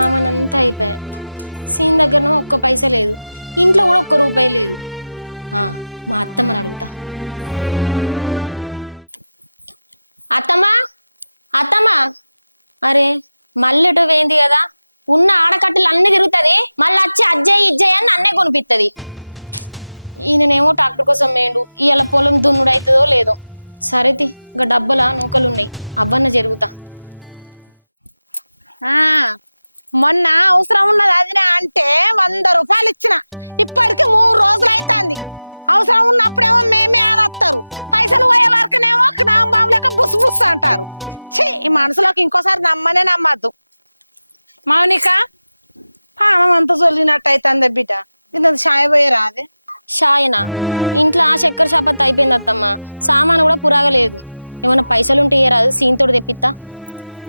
సామాన్ అంతా అయిపోయా. సీన్ దగ్గర ఒక్క పైసా లేదు, ఇంట్లో కూడా ఒక్క రూపాయి లేదు. మా అత్తమ్మని అడుగుతా. అత్తమ్మా, అత్తమ్మా, అరే మల్లెటు వేయింది కదా, ఉన్న ఆడకట్టెలు అన్ని తిరుగుతుంది, మళ్ళీ వచ్చి అజ్జయ్ ఇజ్జయ్ అని అన్నే కొనిపిస్తుంది. ఈయననేమో ట్రాక్టర్ కోసం వేయండు, ఇవాళ పొలం దున్నుడు అవుతుందో లేదో. సరేతి ఇంకా డబ్బల నూకలున్నాయి, అవ్వన్న జరుగుతా. మొన్న అవసరం ఉన్నది అదినా అంటే 100 రూపాయలు ఇచ్చిన, ఇప్పటికి 3 రోజులు అవుతుంది. అవసరం ఉన్నప్పుడేమో మేమే అని వస్తారు, పైసలు పోయే వరకునేమో బాబు లెక్క బుస్ బుస్ అంటారు. ఛీ, ఈ మనసులోకి ఇంకోసారి నమ్మనే నమ్మద్దు. మౌనిక అంత చొల్లినట్టు అవుతుంది బిడ్డ, ఇంత షాయ పోయరా అది షాయనా? ఇంట్లో ఆ చక్కెర షాపత్త అయిపోయింది అత్తమ్మ, సామాను కూడా పురాగలేదు. ఏమన్నా పైసలు ఉంటే ఇయ్యరాదు, సీన్తోడు తెప్పిస్తా.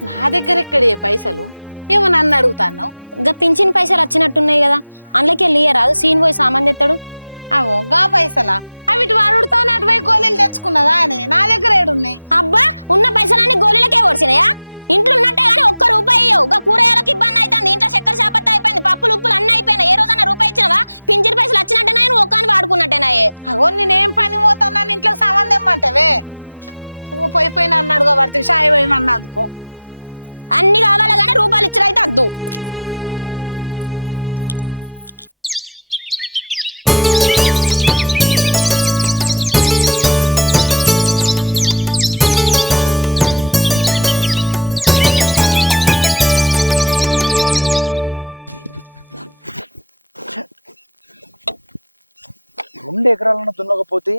నా దగ్గర ఎక్కడే పైసలు? ఏమో నన్ను అడుగుతాను. ఇంకా పింఛన్ పైసలు వచ్చినట్టున్నాయి కదా, అందులోకి వెళ్ళి ఇయ్యరాదు, సీన్ పోయి సామాన్ తెస్తాడు. అవో గా పైసలా? అవిటి వాడుతో అటు పోయి గోళీలు తెచ్చుకున్నదా అని నా దగ్గర ఏడున్నాయి. అబ్బా, ఉన్న పైసలన్నీ గోళీలకే ఓడిచినాయా? ఇంట్లో ఉన్నట్టే గానీ ఒక్క రూపాయి ఇవ్వవు. కూరగాయలకు ఇబ్బంది అవుతుంది, ఇంట్లో చక్కెర షాపత్త అయిపోయింది, పప్పులు ఉప్పులు అన్నీ అయిపోయినాయి. ఏ రోజన్నా రూపాయి ఇచ్చినవా? పింఛన్ పైసలు వచ్చినట్టేనా, నువ్వు ఒక్కని వాడుకున్నట్టేనాయే. అగో నేనేం పని పోతాను, ఇంట్లో సామాన్ తెమ్మంటావే? పోయి నన్ను అడుగు పడుతుంది, షాయి పోయి నన్ను అందుకో. అన్ని కావాలి కానీ రూపాయలు ఇచ్చినైతే వద్దు. రెండు ఎకరాలను దున్నకపోతే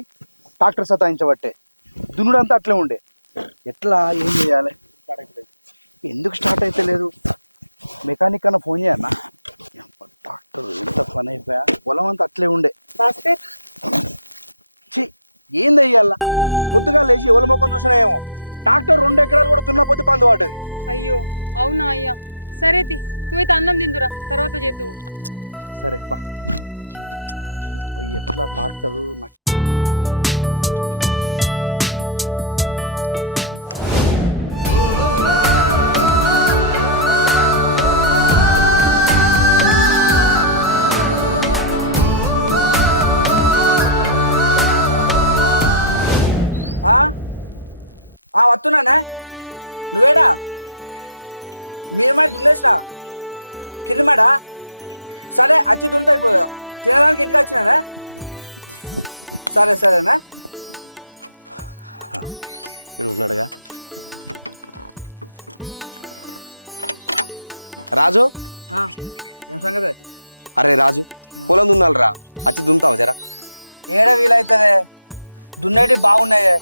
ట్రాక్టర్ సతాయించబట్టే, దున్నుడంతా అట్లే ఉండే. ఎట్లా ఏం చేయాలి? ఎందుకు స్టార్ట్ అయితే లేదు? మెకానిక్ అన్న ఫోన్ చేయన్నా? ట్రాక్టర్ ఎంత పని అయిపోయా, పొలం అంతా అట్లే ఉండే. ఛీ, ఏం చెయ్యాల? పొద్దుగా లేచి ఎవరి ముఖం చూసినా ఏమో, ట్రాక్టర్ 2 ఎకరాలు కూడా దున్నపోతే బంద్ పడ్డది. అయ్యో అవునా అయ్యా, సరేతి నువ్వైతే అన్నం తిందురా, తర్వాత చేద్దువు. సరే బా. ఎట్లా ట్రాక్టర్ నాకు వస్తున్నానా? నువ్వేడా? మీరు మరి దున్నేసినా కింద మేడా? సరే వచ్చి దున్నుతా, అయిపోయా తినడానికి ఇంటికి వచ్చినారా? సరే సరేనా? ఉన్నాడుగా రాజు. ఏం సంగతి? అరే రాజు, పొలం దున్నాలరా, వచ్చి దున్నుతావా జరా? ఏడ వీలైతుంది, దున్నేటి బాగున్నాయి.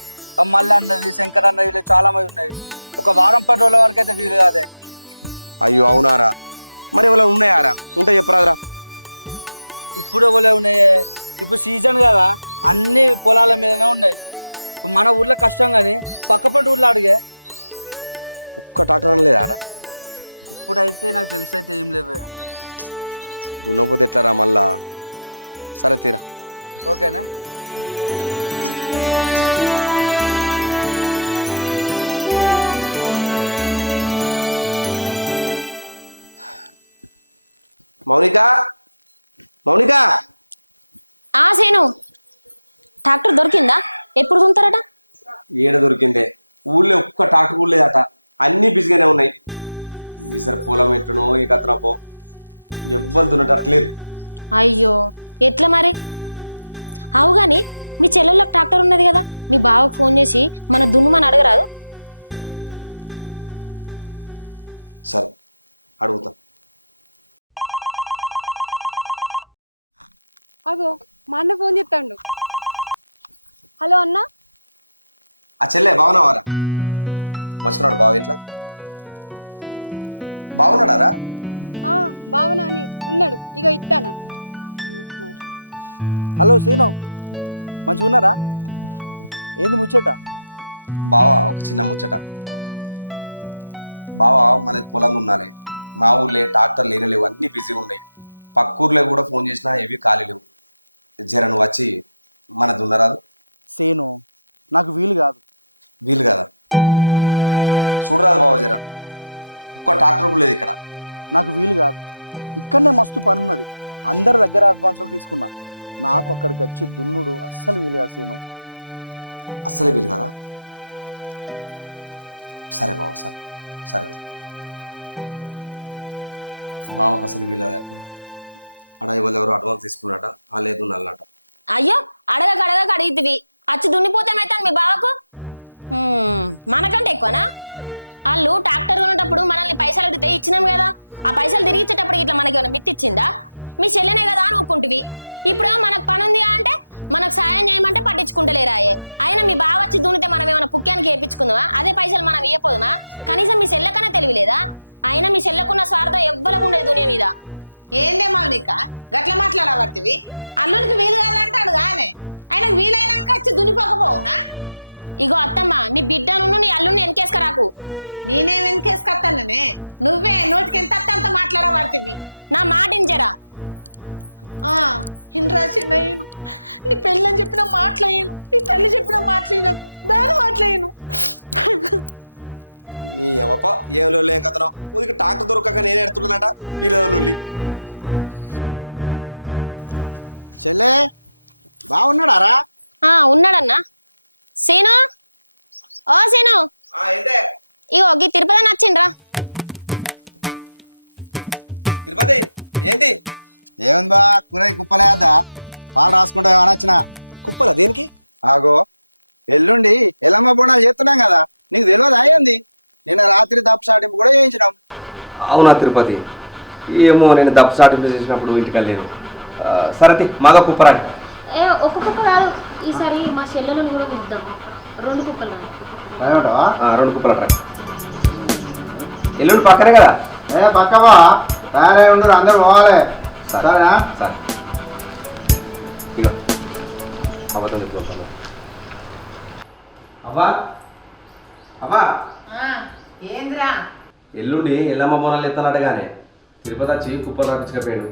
మళ్ళీ అన్నది శంకర్ అన్నది వీళ్ళు చాలా మంది ఉన్నాయి. ఒక వారం 10 రోజుల వరకు అయితే వీలు కాదే. అయ్యో అవునారా? మరి ఎవరైనా ఉన్నాయారా? ఉంటే చెప్పరాదురా. ఇప్పుడు ఎవరే ఉన్నాయి? ఇప్పుడు సీజన్ కదా, అన్ని పొలాల మీదనే ఉన్నాయి. మన ఊర్లో కష్టం కానీ పక్కపంట ఊర్లో అడిగే ఒక్క ట్రాక్టర్ అని లేదారా? ఇప్పుడైతే నాకు తెలిసి అయితే ఏం లేవే. దున్నపోతే ఎట్లారా మళ్ళా? సరే తీరా. ఓకేనా? మౌనిక, మౌనిక. సేను, ట్రాక్టర్ దొరికిందా? ఎప్పుడు దున్నుతారట? ఏడ దొరికిందే, ఊళ్ళో ఒక్క ట్రాక్టర్ కూడా లేదట, అన్ని బిజీగానే ఉన్నాయి. ఈసారి పొలం ఎట్లనో ఈ కత్తనపో, ఎవ్వరు దున్నటట్లేదు. అయ్యో ఎట్లా మరి? అవు గాని మీ చెల్లెళ్ళకి ట్రాక్టర్ ఉన్నది కదా, మీ బావకు ఫోన్ చేసి మన దున్నుమని అడగరాదు? సరే అడుగుతాం. అగో మా అన్న ఫోన్ చేస్తాడు. హలో అన్న. ఆ చెల్లె బాగున్నావారా? మంచుకున్నాడు బావ, ఇట్లా బాగున్నాడారా? బావనా అని ఉన్నాడు, ఇక ఇస్తానా. హలో సీను, మంచిగా ఉన్నారా? ఏంది ముచ్చట? బావా ఒక చిన్న ముచ్చట. బావా మనది పొలం ఉన్నారే, మా ఊళ్ళే ట్రాక్టర్ లేని లేవు, అన్ని బిజీగా ఉన్నాయి. పక్క ఊర్లో కూడా ఫోన్ చేసినా ఏవి ఖాళీ లేవు. జర నువ్వు వచ్చి మన దున్నరాదు? సీను, నాకు వీలు కాదు. వీలు కదా? చూడరాదు బావ, జర ఒక్క ట్రాక్టర్ కూడా లేదు ఇక్కడ. నాకు వీలు కాదు. ఇక్కడనే మస్తు పని ఉన్నది, అందరి దగ్గర అడ్వాన్సులు తీసుకున్నా. నాకు అక్కడికి వచ్చి దున్నుడు అస్సలు వీలు కాదు సీను. అస్సలే వీలు కదా. సరే బావ, సరే సరే బావకు అసలు వీలు కాదు. అడ ఇవాళ ఎవరు అడ్వాన్స్ తీసుకున్నాట, లేదు నల్లట. అయ్యో అడగక అడిగితివి అచ్చి దున్నిపోతే ఏమైతుంది మీ బావకు? మనకంటే ఎక్కువనా? వాళ్ళు ట్రాక్టర్ కొనేటప్పుడు మనల్ని పైసలు అడిగితే ఇచ్చినాం కదా, ఆ పైసలు తిరిగి ఇచ్చేటప్పుడు ఇట్లా మనకి ఏమైనా మిత్తిచ్చిందా? మీ చెల్లెనే కదా అని ఊరుకుంటువి. ఇప్పుడు మనకు పని ఉంది అంటే మనకు సాయం చేయమంటే పట్టించుకుంటలేరాయే. అయినా మీ బావ వచ్చి దున్నితే మనం ఏమైనా పుక్యానికి వేయించుకుందామా? అదే పైసలు మనం ఇవ్వపోదుమా? కనీసం మీ చెల్లెకన్నా తెలివిలేదా? అయినా మీ చెల్లెకున్న స్వార్థం ఎవ్వలకు ఉండేది దునియా మీద. ఏందే మౌనిక గట్ల మాట్లాడబడుతుంది? అల్లునికి వీలు కాదంటాడు గానే, ఆయన వీలైనాక వచ్చి దునిపోకపోవునా? ఇగో అత్తమ్మ, నీ బిడ్డను నీ అల్లుని వెనకేసుకరాకు. నేనేం వెనకేసుకొస్తాననే, నువ్వే నోటికి ఎంత అంత మాట్లాడబడుతుంది. నా మాట ఇంచరా. ఇంద్రా చిన్నయ్యను, నీ పెళ్ళని చెప్పిన మాట్లాయను, నీ తల్లి చెప్పిన మాట్లాడిన దాని మాట్లాయను. నీ అవ్వప్ప ఏం లొల్లి ఏం కథనం. ఉదికి ట్రాక్టర్ దొరకక నేను ఎడుతున్నానట వీళ్ళ లొల్లి. చెల్లె బాగున్నాడారా? ఉన్నాడన్నా. సీను, ఓ సీను, ఇగో గీ తిరుపతి నచ్చిండ్రా. తిరుపతి ఏంటి? ఏముంది బా, కూర కుప్పలేదా? పాలు రాసుకుంటా ఏమన్నా వచ్చిన కుప్పలా దేనికి? ఆగో ఎల్లుండి ఎల్లమ్మ బోనాలు చేస్తున్నాం కదా, నీకు తెలియదు అయ్యింది. నిన్న రాత్రి దప్పు సాటింపు కూడా చేయించినాం. అవునా తిరుపతి? ఏమో నేను దప్పు సాటింపు చేసినప్పుడు ఇంటికి వెళ్ళాను. సరే మాదో కుప్పరాడి. ఒక కుప్ప కాదు, ఈసారి మా చెల్లెలను కూడా పిలుద్దాం. 2 కుప్పలు. ఏమంటావా? 2 కుప్పలు ట్రాక్. ఎల్లుండి పక్కనే కదా? పక్కవా తయారై ఉండరు, అందరు పోవాలి. సరేనా? సరే ఇక అవ్వతో చెప్తాను. అవ్వా అవ్వా, ఏంద్రా? ఎల్లుండి ఎల్లమ్మ బోనాలు ఎత్తానటగానే తిరుపతి వచ్చి కుప్పలు రాపించకపోయాడు.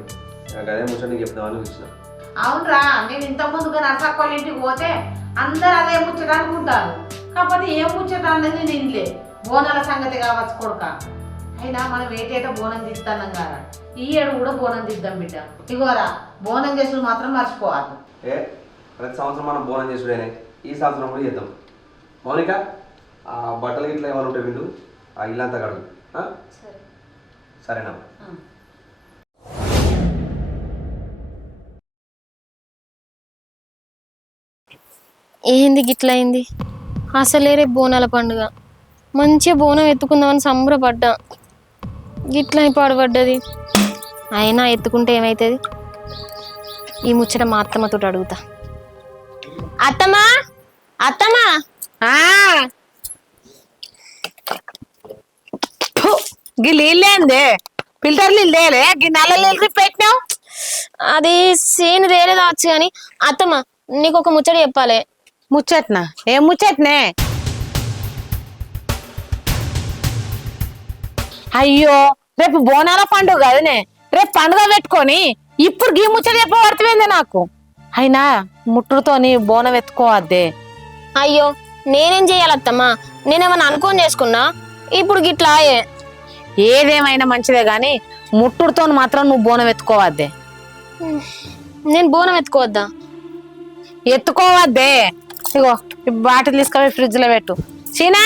నాకు అదే ముచ్చట నీకు చెప్తామని వచ్చిన. అవునరా, నేను ఇంత ముందుగా నర్సక్కోళ్ళ ఇంటికి పోతే అందరు అదే ముచ్చట అనుకుంటారు. కాకపోతే ఏం ముచ్చట అనేది నిండలే. బోనాల సంగతి కావచ్చు కొడుక. అయినా మనం ఏటేటా బోనం తీస్తానం కదా, ఈ ఏడు కూడా బోనం తీద్దాం బిడ్డ. ఇగోరా, బోనం చేసుడు మాత్రం మర్చిపోవాలి. ప్రతి సంవత్సరం మనం బోనం చేసుడేనే, ఈ సంవత్సరం కూడా చేద్దాం. మౌనిక, ఆ బట్టలు గిట్లా ఏమైనా ఉంటాయి విండు, ఆ ఇల్లంతా కడుగు. సరేనా? ఏంది గిట్ల అయింది? అసలే రేపు బోనాల పండుగ, మంచిగా బోనం ఎత్తుకుందామని సంబరపడ్డా. గిట్ల పాడుపడ్డది. అయినా ఎత్తుకుంటే ఏమవుతుంది? ఈ ముచ్చట మా అత్తమ్మతో అడుగుతా. అత్తమ్మా, అత్తమ్మా, గీ నీళ్ళేందే? ఫిల్టర్ నీళ్ళే, గీ నల్ల నీళ్ళు పెట్టినావు. అది సీన్ వేరే దావచ్చు కానీ అత్తమ్మ, నీకు ఒక ముచ్చట చెప్పాలి. ముచ్చట్నా? ఏం ముచ్చట్నే? అయ్యో, రేపు బోనాల పండుగ కదనే, రేపు పండుగ పెట్టుకొని ఇప్పుడు గీ ముచ్చట చెప్పబడుతుంది నాకు. అయినా ముట్టుతోని బోనం ఎత్తుకోవద్దే. అయ్యో, నేనేం చెయ్యాలి అత్తమ్మ? నేనేమన్నా అనుకోని చేసుకున్నా? ఇప్పుడు గిట్లాయే. ఏదేమైనా మంచిదే గాని ముట్టుడుతో మాత్రం నువ్వు బోనం ఎత్తుకోవద్దే. నేను బోనం ఎత్తుకోవద్దా? ఎత్తుకోవద్దే. ఇగో ఈ బాటిల్ తీసుకొని ఫ్రిడ్జ్ లో పెట్టు. సీనా,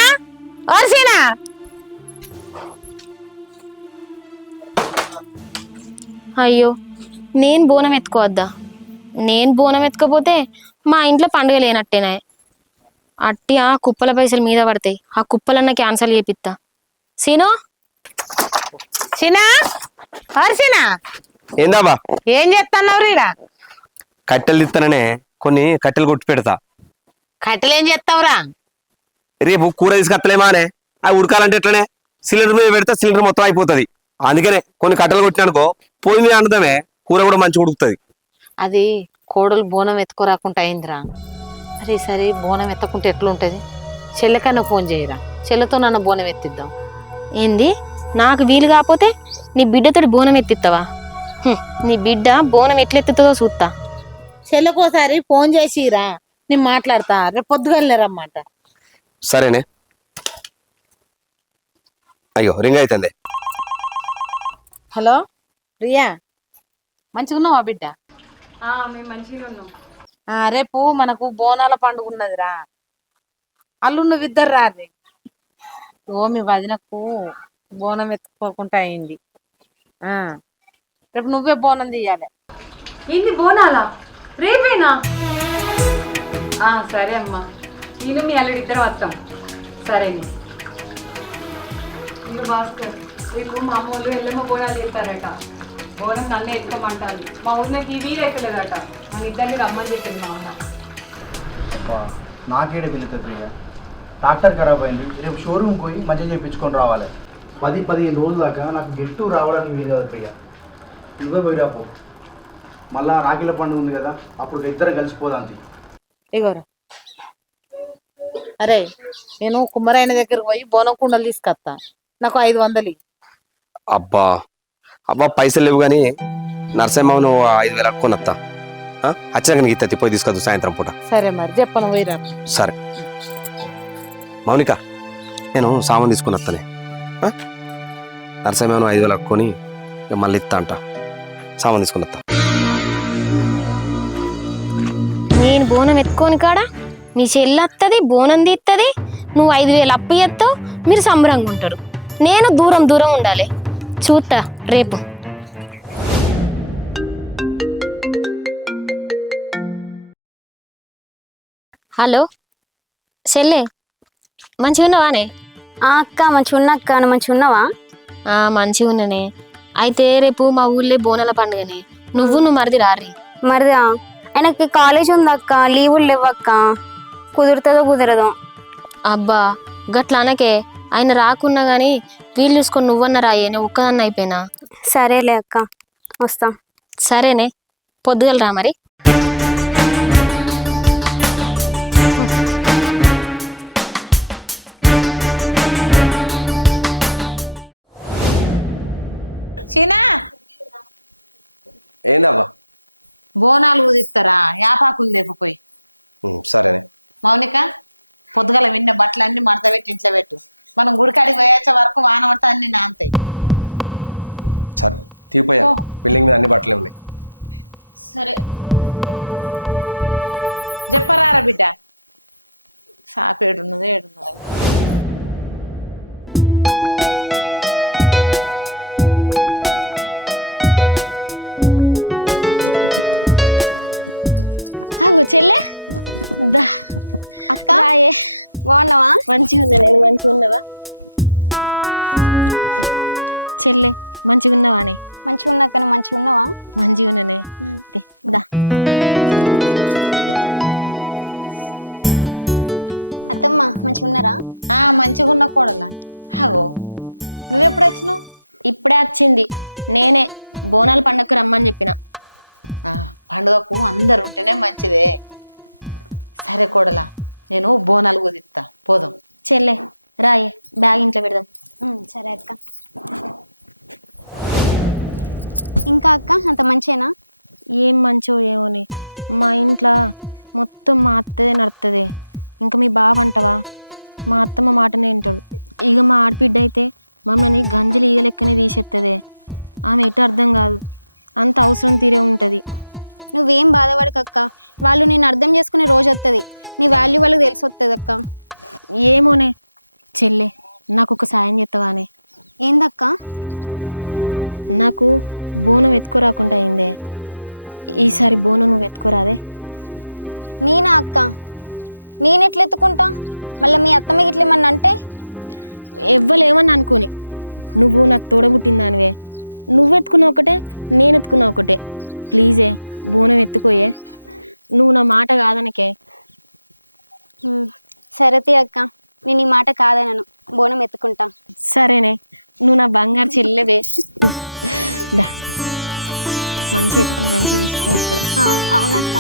ఓ సీనా, అయ్యో, నేను బోనం ఎత్తుకోవద్దా? నేను బోనం ఎత్తుకపోతే మా ఇంట్లో పండుగ లేనట్టేనా? అట్టి ఆ కుప్పల పైసలు మీద పడతాయి, ఆ కుప్పలన్నా క్యాన్సల్ చేపిస్తా. సీను, సీనా, సీనా, ఏందాబా ఏం చేస్తున్నావు రీడా? కట్టెలు తిస్తాననే కొన్ని కట్టెలు కొట్టి పెడతా. కట్టెలు ఏం చేస్తావురా? రేపు కూర తీసుకొస్తలేమా అనే, అవి ఉడకాలంటే ఎట్లనే సిలిండర్ మీద పెడితే సిలిండర్ మొత్తం అయిపోతుంది. అందుకనే కొన్ని కట్టెలు కొట్టినానుకో పొయ్యి మీద అండదమే, కూర కూడా మంచిగా ఉడుకుతుంది. అది కోడలు బోనం ఎత్తుకోరాకుండా అయిందిరా. మరి సరే బోనం ఎత్తకుంటే ఎట్లుంటది? చెల్లెకన్నా ఫోన్ చేయరా, చెల్లెతో నన్ను బోనం ఎత్తిద్దాం. ఏంది? నాకు వీలు కాకపోతే నీ బిడ్డతోటి బోనం ఎత్తిస్తావా? నీ బిడ్డ బోనం ఎట్లెత్తుతుందో చూస్తా. చెల్లెకోసారి ఫోన్ చేసిరా, నేను మాట్లాడతా. రేపు పొద్దుగలనే రమ్మంట. సరేనే. అయ్యో రింగ్ అవుతుంది. హలో ప్రియా, మంచిగా ఉన్నావా బిడ్డ? మేము మంచిగా ఉన్నాం. రేపు మనకు బోనాల పండుగ ఉన్నదిరా. అల్లు నువ్వు ఇద్దరు రారి. మీ వదినకు బోనం ఎత్తుకోకుండా అయింది. రేపు నువ్వే బోనం తీయాలి. ఏంది బోనాలా? రేపేనా? సరే అమ్మా, నేను మీ అల్లుడు ఇద్దరు వస్తాం. సరే మీరు భాస్కర్, రేపు మా అమ్మ వాళ్ళు ఎల్లమ్మ బోనాలు చేస్తారట. బోనం నన్ను ఎత్తుకోమంటారు. మా ఊళ్ళోకి వీలైతలేదట. మన ఇద్దరిని రమ్మని చెప్పింది మా అమ్మ. అబ్బా నాకేడే వెళ్తుంది ప్రియ. ట్రాక్టర్ ఖరాబ్ అయింది, రేపు షోరూమ్ పోయి మంచిగా చేయించుకొని రావాలి. 10-15 రోజుల దాకా నాకు గెట్టు రావడానికి వీలు కాదు ప్రియ. నువ్వే పోయిరా పో. మళ్ళా రాఖీల పండుగ ఉంది కదా, అప్పుడు ఇద్దరం కలిసిపోదాంతి. ఇగోరా, అరే నేను కుమ్మరాయన దగ్గరకు పోయి బోనం కుండలు తీసుకొస్తా. నాకు 500. అబ్బా అబ్బా పైసలు లేవు కానీ నరసింహను 5,000 అట్టుకొని వస్తా. వచ్చాక నీకు ఇత్త పోయి తీసుకొద్దు సాయంత్రం పూట. సరే మరి చెప్పను పోయిరా. సరే మౌనిక, నేను సామాన్ తీసుకుని వస్తానే. నరసింహను 5,000 అట్టుకొని మళ్ళీ ఇస్తా అంట. సామాన్ తీసుకుని వస్తా. నేను బోనం ఎత్తుకోని కాడా మీ చెల్లి వస్తుంది, బోనం తీస్తుంది, నువ్వు 5,000 అప్పు ఎత్తావు, మీరు సంబరంగా ఉంటారు. నేను దూరం దూరం ఉండాలి. చూస్తా రేపు. హలో చెల్లె, మంచిగా ఉన్నావానే? అక్క మంచిగా ఉన్నా అక్క, నువ్వు మంచిగా ఉన్నావా? మంచిగా ఉన్నానే. అయితే రేపు మా ఊళ్ళో బోనాల పండుగనే, నువ్వు మరిది రారి. మరిదా ఆయనకి కాలేజ్ ఉంది అక్క, లీవులు లేవక్క. కుదురుతుందో కుదరదో. అబ్బా గట్ల అనకే, ఆయన రాకున్నా గానీ వీళ్ళు చూసుకొని నువ్వన్న రాయే, నేను ఒక్కదన్న అయిపోయినా. సరేలే అక్క, వస్తా. సరేనే, పొద్దుగల రా మరి. చీనా ఏందబ్బా? బోనాలు ఊదిస్తారా? యాపాకులు లేకపోయి. సరేనే. మౌనిక, పొద్దుగల విన్న బట్టలన్నీ మడత పెట్టి ఇంట్లో పెట్టు. మనం గుడికాడికి పోయేచ్చే వరకు వాన పడతా అన్ని నాంతాయి. సరే తీపోయా, బిల్డింగ్ మీద అన్ని బట్టలే ఉన్నాయి. సరే చెప్పరారా బిడ్డ, షాప్ ఏడున్నది ఏడున్నది. చెల్లె అక్క బాగున్నావా? మంచిగా ఉన్నా. నేను మంచిగా ఉన్నావా చెల్లె? మంచిగా ఉన్నావానే? మంచిగా ఉన్నా అక్క, నువ్వు మంచిగా ఉన్నావా? మంచిగా ఉన్నానే. దా అత్తమ్మ మంచిగా ఉన్నారా? మంచిగా ఉన్న కోడలా. హాగో నువ్వెప్పుడు వచ్చినావు? ఇప్పుడే వచ్చింది. నేనే బోనాల పండగకు రమ్మని చెప్పిన. పండుగకు అందరు ఉంటేనే మంచిదే. సరే కోడలా, నేను బోనాలు కుదిస్తా, పోదాం. చెల్లె రాయే, బ్యాగ్ ఇంట్లో పెడదాం. సరే అక్క. ఇంకా అక్క అంత మంచేనా? ఏం మంచో ఏమోని, మా ఇంట్లో మొత్తం మా అత్తదే నడుతుంది. ఇంకా మీ బావ అంటవా, మా అత్తమ్మ మాటనే వింటాడు. ఇక మా ఆడపిడ్డ అయితే మమ్మల్ని గంజలు ఈగలెక్కనే తీసేస్తుంది. ఆమె ఎటు అర్థం కాదు, అంత అవసరం తీరే ఉంటుంది. నువ్వేం బాధపడకక్క, వాళ్ళు నేను అర్థం చేసుకునే రోజు వస్తుంది. నీ వాల్యూ వాళ్ళకి తెలిసి వస్తుంది అక్క. ఏమోనే చెల్లె, నాకు ఒక సాయం చేస్తావానే? ఏందక్క? నాకు బోనం ఎత్తుకోరాకుండా అయిందే, ఈసారి బోనం నువ్వు ఎత్తుకోరాదే? నేనా అక్క? నేనెట్లా ఎత్తుకుంటా? మళ్ళీ మీ అత్తమ్మకి ఇట్లా ఏమన్నా అంటే? ఎవ్వలేమని అనుకోని, నువ్వు నాకు తోడబుట్టిందానివే. నువ్వు ఎత్తుకున్న ఒకటే, నేను ఎత్తుకున్నా ఒకటే. ప్లీజే బోనం ఎత్తుకోయే, నువ్వు నా మాట కాదనకే. సరతి అక్క, నేను ఈ మాట కాదనను, బోనం ఎత్తుకుంటా. సరేనే, నువ్వు నా బంగారు చెల్లెవే. దా మంచి ఎత్తుకుని మంచి తీసుకో ఇక్కడ. అవునక్క.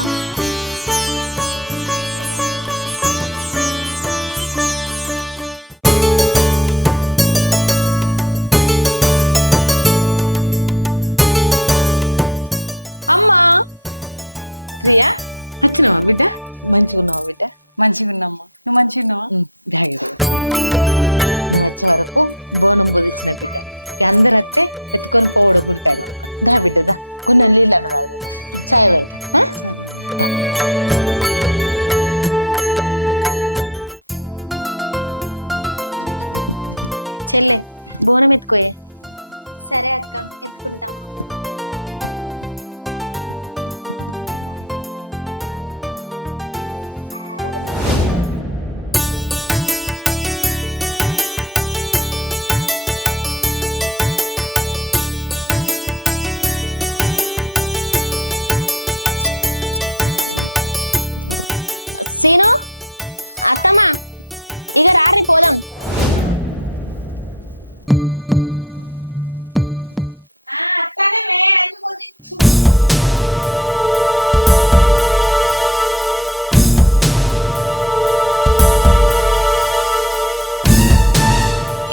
అమ్మా ప్రియా, వచ్చినావా బిడ్డ? మంచిగా ఉన్నావా బిడ్డ? మంచిగా ఉన్నామ్మా, నువ్వు మంచిగా ఉన్నావా? బ్యాగ్ నువ్వు వచ్చే వరకు బోనం బుదిచ్చిన బిడ్డ. ఇక అందరు వస్తే ఎత్తుకొని పోవడు గుడికాడు. దా బిడ్డ దా, కొన్ని నీళ్ళు అన్న తాగు, చాయ్ పెడతా. దా. చెల్లె బోనం ఎత్తుకోయే. సరే అక్క, ఎత్తుకుంటాం. సీను అత్తమ్మా ఇక రారి పోదాం.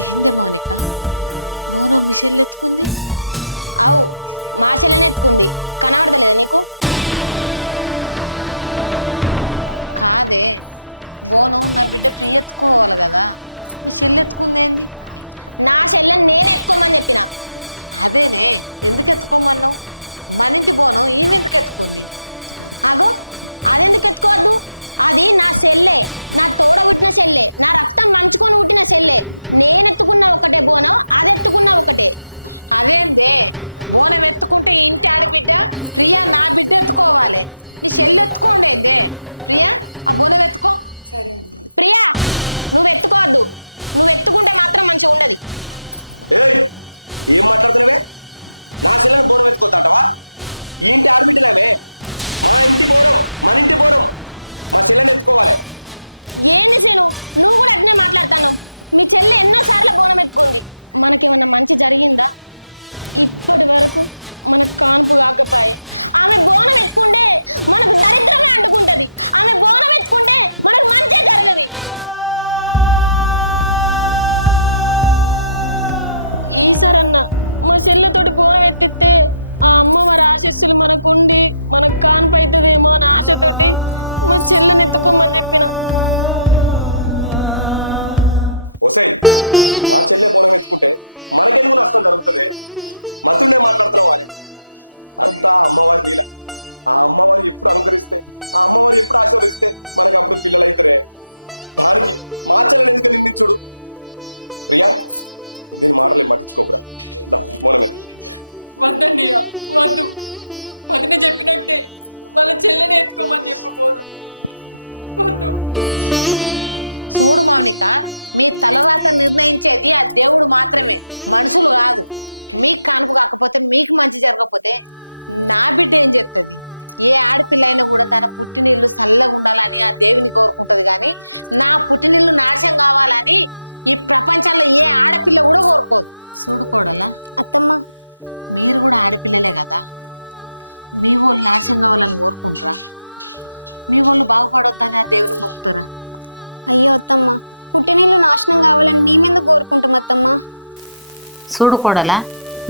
ఏందే మౌనిక, బోనం మిషన్లు ఎత్తుకుంది? అవు మా చెల్లెని ఎత్తుకుంది, కనబడతలేదా నీకు? కాదే, బోనం నా బిడ్డ ఫ్రీ ఎత్తుకోవాలి కదా, మీ చెల్లి ఎత్తుకుంది ఏంది? నా చెల్లెని నేను ఎత్తుకోమని చెప్పిన. అదేనే, ఎందుకు ఎత్తుకోమన్నావు? మన ఇంటి బోనం ఈమె ఎందుకు ఎత్తుకుంది? అగో అదెందుకు ఎత్తుకోవద్దు? అది నా చెల్లె, నా తోడ పుట్టిన చెల్లె, నా రక్తం మంచుకొని పుట్టిన చెల్లె. నేను ఎత్తుకున్న ఒకటే బోనం, అది ఎత్తుకున్న ఒకటే. అదేందే, బోనం ఎత్తుకుంటే ఈ ఇంటి ఆడబిడ్డ ప్రియా నా బిడ్డ ఎత్తుకోవాలి, నీ చెల్లి ఎత్తుకోండి ఏందే? ప్రియా ఆ బోనం ఎత్తుకో. సరే ప్రియా నువ్వు ఎత్తుకోవద్దు, నువ్వు ఎత్తుకుంటే మాత్రం మంచిగా ఉండదు. ఏయ్ ఏం మాట్లాడుతున్నావే? నా చెల్లెని బోనం ఎత్తుకోతాంటవా? ఈ ఇంటి ఆడబిడ్డలేమే, మా ఇంటి బోనం, మన ఇంటి బోనం, మా చెల్లెని ఎత్తుకోవాలి. ఏంది సీను, నువ్వు కూడా అట్నే మాట్లాడతాను. మీ చెల్లె ఎన్నోసార్లు బోనం ఎత్తుకుంది, మనకేమన్నా మంచి జరిగిందా? ఇప్పటి వరకు మనకు కాన్పు కాకపాయే. ఆమె బోనం ఎత్తుకుంటే మనకు దరిద్రమే అంటుకుంటది, ఆమె బోనం ఎత్తుకుంటే మనకు మంచి జరగదు. ఈసారన్నా మా చెల్లెతోటి బోనం ఎత్తిస్తే ఆ అమ్మవారి ఆశీస్సులు మనకుండి మనకు కాన్పు అవుతుందేమో అని ఆశతోటి మా చెల్లెని ఎత్తుకోమని చెప్పిన. ఒసేయ్, మా చెల్లె బోనం ఎత్తుకుంటే మనకెందుకు నష్టం జరుగుతుంది? మతుండే మాట్లాడుతున్నావు అని. అంతా అమ్మవారి లీల. ఆ అమ్మవారు ఎప్పుడు అనుకరిస్తే, ఆ అమ్మవారు ఎప్పుడు ఆశీర్వదిస్తే మనకు అప్పుడు పిల్లలు అవుతారే. దానికి మా చెల్లెని ఎందుకు నిందించుడు? ప్రియా దీని మాటలే పట్టించుకోకురా. దా బోనం ఎత్తు. వద్దండి వద్దు, వదిన చెప్పినట్టే వాళ్ళ చెల్లెని ఎత్తుకోమని చెప్పబోదు. వద్దు. చూడు మౌనిక, మీ తలరాత నిర్ణయించేది ఆ దేవుడు మాత్రమే, మనుషులు కాదు. మీకు కానుపు కాకపోతే, మీకు మంచి జరగకపోతే నా బిడ్డ ఏం చేస్తుంది? ఏ ఆడపిల్ల అయినా కూడా తన పుట్టినిల్లు చల్లగా ఉండాలని ఆ దేవుని కోరుకుంటది, కానీ నా పుట్టినిల్లు నాశనం కావాలని ఈ ప్రపంచంలో ఏ ఆడపిల్ల కూడా కోరుకోదు. చూడుకోడలా అత్తమ్మ, మీరు కూడా ఆడపిల్లలే కదా, మీ వాళ్ళు నాశనం కావాలని కోరుకుంటారా? మీ వాళ్ళు బాగుపడొద్దని ఆ దేవుని మొక్కుతారా? అయ్యో అత్తమ్మ, పుట్టినీళ్ళు నాశనం కావాలని మేమెందుకు కోరుకుంటాం అత్తమ్మ? చూడుకోడలా,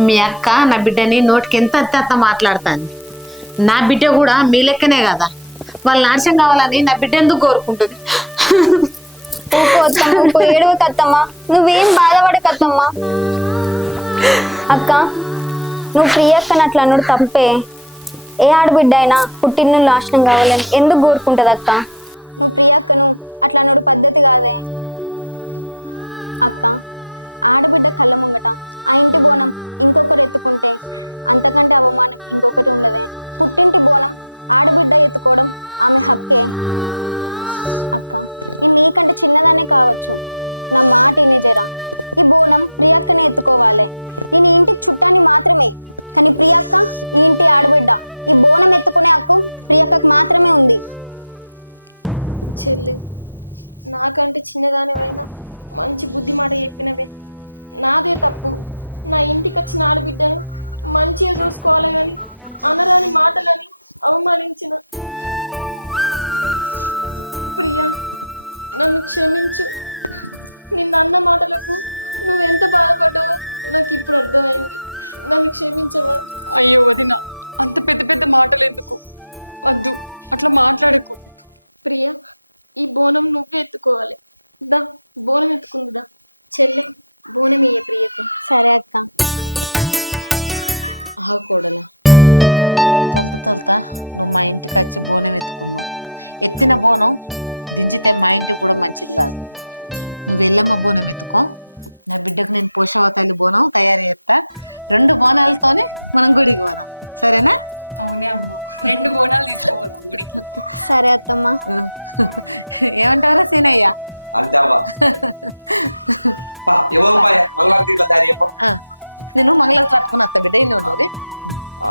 మీ అక్క నా బిడ్డని నోటికి ఎంత అత్త మాట్లాడుతాను. నా బిడ్డ కూడా మీ లెక్కనే కదా, వాళ్ళు నాశనం కావాలని నా బిడ్డ ఎందుకు కోరుకుంటుంది? ఊకో అత్తమ్మ, ఊకో, ఏడవకు అత్తమ్మ, నువ్వేం బాధపడకత్తమ్మ. అక్క, నువ్వు ప్రియక్కని అట్లా అన్నాడు తప్పే. ఏ ఆడబిడ్డ అయినా పుట్టిన నాశనం కావాలని ఎందుకు కోరుకుంటది అక్క? నువ్వు ప్రియక్కను అట్లా అన్నాడు పద్ధతి కాదే అక్క. ఆడబిడ్డ కళ్ళ ముంగట ఆ ఇంటి బోనం ఇంకొకరు ఎత్తుకుంటే అంతకంటే అవమానం ఇంకొకటి ఉండదే. పుట్టింటి బోనం ఆడబిడ్డ ఎత్తుకోవడం ఆమె హక్కే అక్క. నేను నీకంటే చిన్నదానే కావచ్చు, నా మాట వినేజరా. ఈ బోనం ప్రియక్కనే ఎత్తుకోవాలి. నేను ఈ ఇంటికి చుట్టాన్ని మాత్రమే, కానీ ప్రియక్క ఈ ఇంటి ఆడబిడ్డ. ఈ బోనం ఎత్తుకునే హక్కు ప్రియక్కకు మాత్రమే ఉంది. చెల్లి, నాకంటే చిన్నదానివైనా మంచి బుద్ధి మాట చెప్పినవే. నాదే తప్పు, నా ఇంటికి వచ్చిన ఆడబిడ్డను మంచిగా చూసుకోవాలి కానీ అనరాని మాటలని అవమానించిన. ప్రియా, నన్ను క్షమించు. నిన్న మాటలకు నువ్వెంత బాధపడ్డావో నాకు ఇప్పుడు అర్థమైంది. నన్ను క్షమించవా? అయ్యో వదిన, అంత పెద్ద పెద్ద మాటలు ఎందుకు? వద్దు, అట్లా మాట్లాడకు. ప్రియా, ఈ బోనం నువ్వే ఎత్తుకోవాలి. దా బోనం ఎత్తుకుందా. చెల్లె, బోనం ఇయ్య ప్రియకు. సరే అక్క. కోడలా తొలత నువ్వు మా ఇంటికి వచ్చి బోనం ఎత్తుకున్నావు. ఎత్తిన బోనం దించితే మా ఇంటికి కూడా మంచిది కాదు. నువ్వు వెళ్ళమ్మ బోనం ఎత్తుకో. నా బిడ్డకు నేను పోషవతల్లి బోనం తయారు చేస్తా. 2 బోనాలతోనే మనం గుడికి పోదాం. సరేనా? అవునే అమ్మ, 2 బోనాలు తీసుకోవాలి గుడికి. సరే అత్తమ్మ. ఏమంటారా సీనయ్య? అంతే అవ్వ. మంగళారతి ఇట్లా తయారు చెప్పు. నేను మంగళ పట్టుకుని వస్తా బిడ్డ. ఇన్ని ఉంటుంది. ఆ.